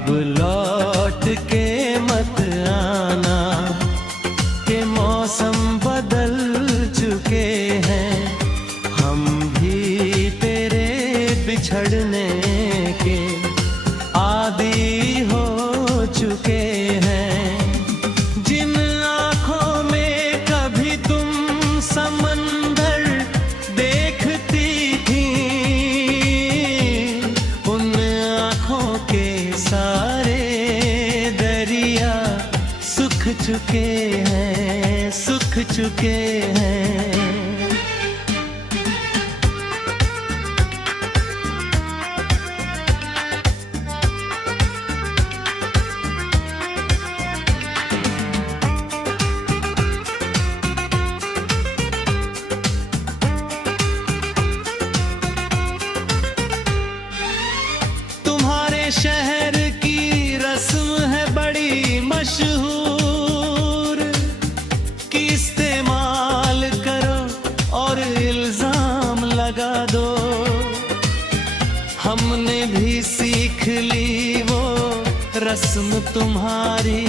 अब लौट के मत आना कि मौसम बदल चुके हैं, हम भी तेरे बिछड़ने के आदी हो चुके हैं। जिन आँखों में कभी तुम समंदर देखती थी, उन आँखों के सारे दरिया सूख चुके हैं, सूख चुके हैं। शहर की रस्म है बड़ी मशहूर कि इस्तेमाल करो और इल्जाम लगा दो। हमने भी सीख ली वो रस्म तुम्हारी,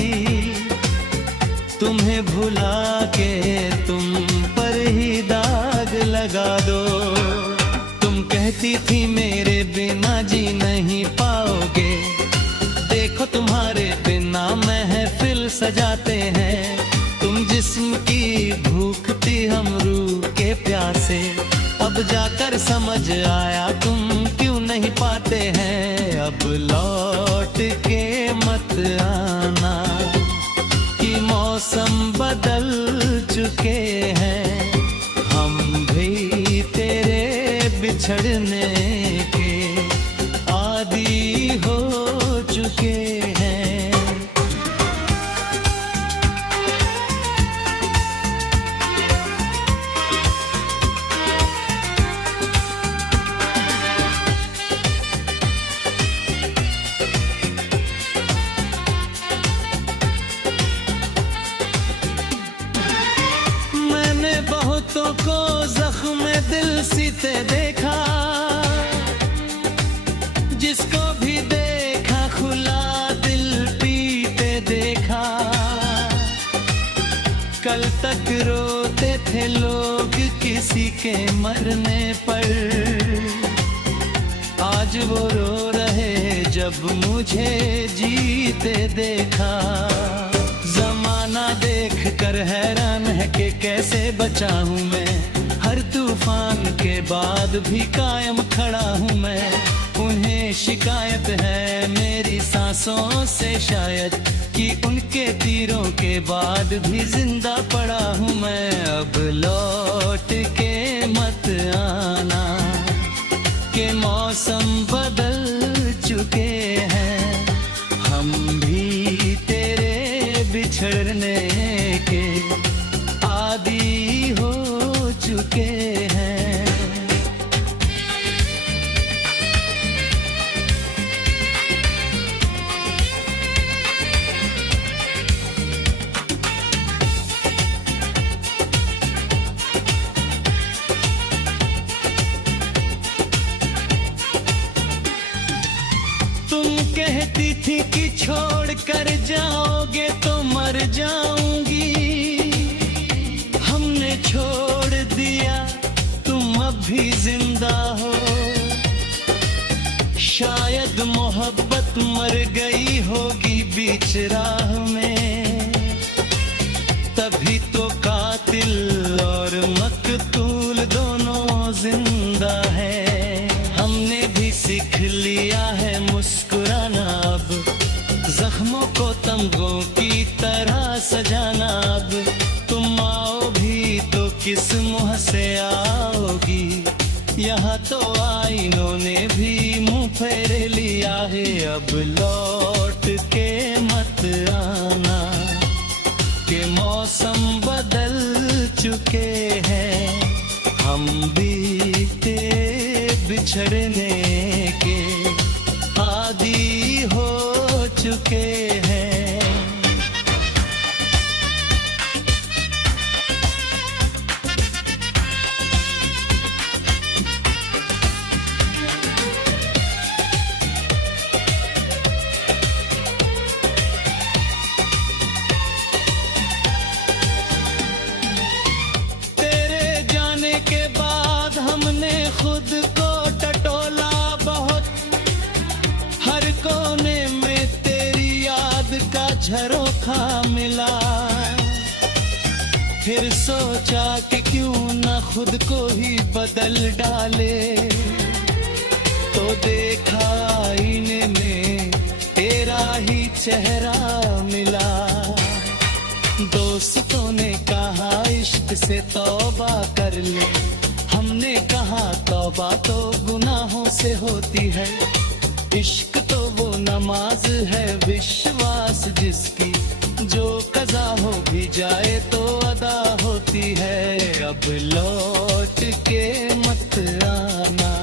तुम्हें भुला के तुम पर ही दाग लगा दो। तुम कहती थी मेरे बिना जी नहीं पाओगे, देखो तुम्हारे बिना महफिल सजाते हैं। तुम जिस्म की भूख थी, हम रूह के प्यासे, अब जाकर समझ आया तुम क्यों नहीं पाते हैं। अब लौट के मत आना कि मौसम बदल चुके हैं, हम भी तेरे बिछड़ने के आदी हो चुके हैं। मैंने बहुतों को जख्म दिल सीते देखा, जिसको भी देखा खुला दिल पीते देखा। कल तक रोते थे लोग किसी के मरने पर, आज वो रो रहे जब मुझे जीते देखा। जमाना देख कर हैरान है कि कैसे बचा हूँ मैं, हर तूफान के बाद भी कायम खड़ा हूँ मैं। उन्हें शिकायत है मेरी सांसों से शायद, कि उनके तीरों के बाद भी जिंदा पड़ा हूँ मैं। अब लौट के मत आना कि मौसम बदल चुके हैं, हम भी तेरे बिछड़ने के आदी हो चुके हैं। तुम कहती थी कि छोड़ कर जाओगे तो मर जाऊंगी, हमने छोड़ दिया तुम अब भी जिंदा हो। शायद मोहब्बत मर गई होगी बीच राह में, तभी तो कातिल और मकतूल दोनों जिंदा है। हमने भी सीख लिया है मुस्कुराना अब, जख्मों को तमगों की तरह सजाना अब। तुम आओ भी तो किस मुँह से आओगी, यहाँ तो आईनों ने भी मुँह फेर लिया है। अब लौट के मत आना कि मौसम बदल चुके हैं, हम भी तेरे बिछड़ने के आदी हो चुके हैं। कोने में तेरी याद का झरोखा मिला। फिर सोचा कि क्यों ना खुद को ही बदल डाले, तो देखा आईने में तेरा ही चेहरा मिला। दोस्तों ने कहा इश्क से तौबा कर ले, हमने कहा तौबा तो गुनाहों से होती है। इश्क तो वो नमाज है विश्वास जिसकी, जो कज़ा हो भी जाए तो अदा होती है। अब लौट के मत आना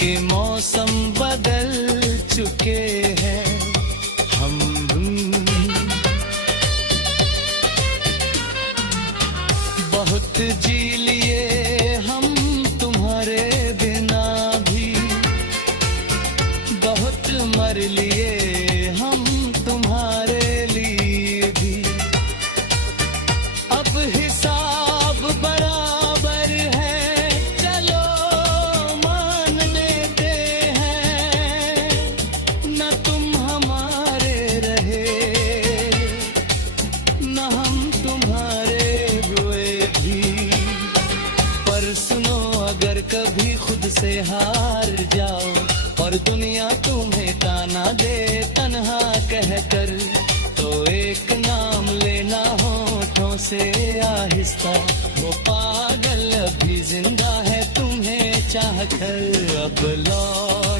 कि मौसम बदल चुके हैं हम। बहुत जी लिए हम तुम्हारे बिना भी, बहुत मर लिए हम तुम्हारे लिए भी। अब हिसाब बराबर है, चलो मान लेते हैं। न तुम हमारे रहे, न हम तुम्हारे हुए भी। पर सुनो, अगर कभी खुद से हार जाओ और दुनिया तुम्हें ताना दे तन्हा कहकर, तो एक नाम लेना होठों से आहिस्ता, वो पागल अभी जिंदा है तुम्हें चाहकर। अब लौट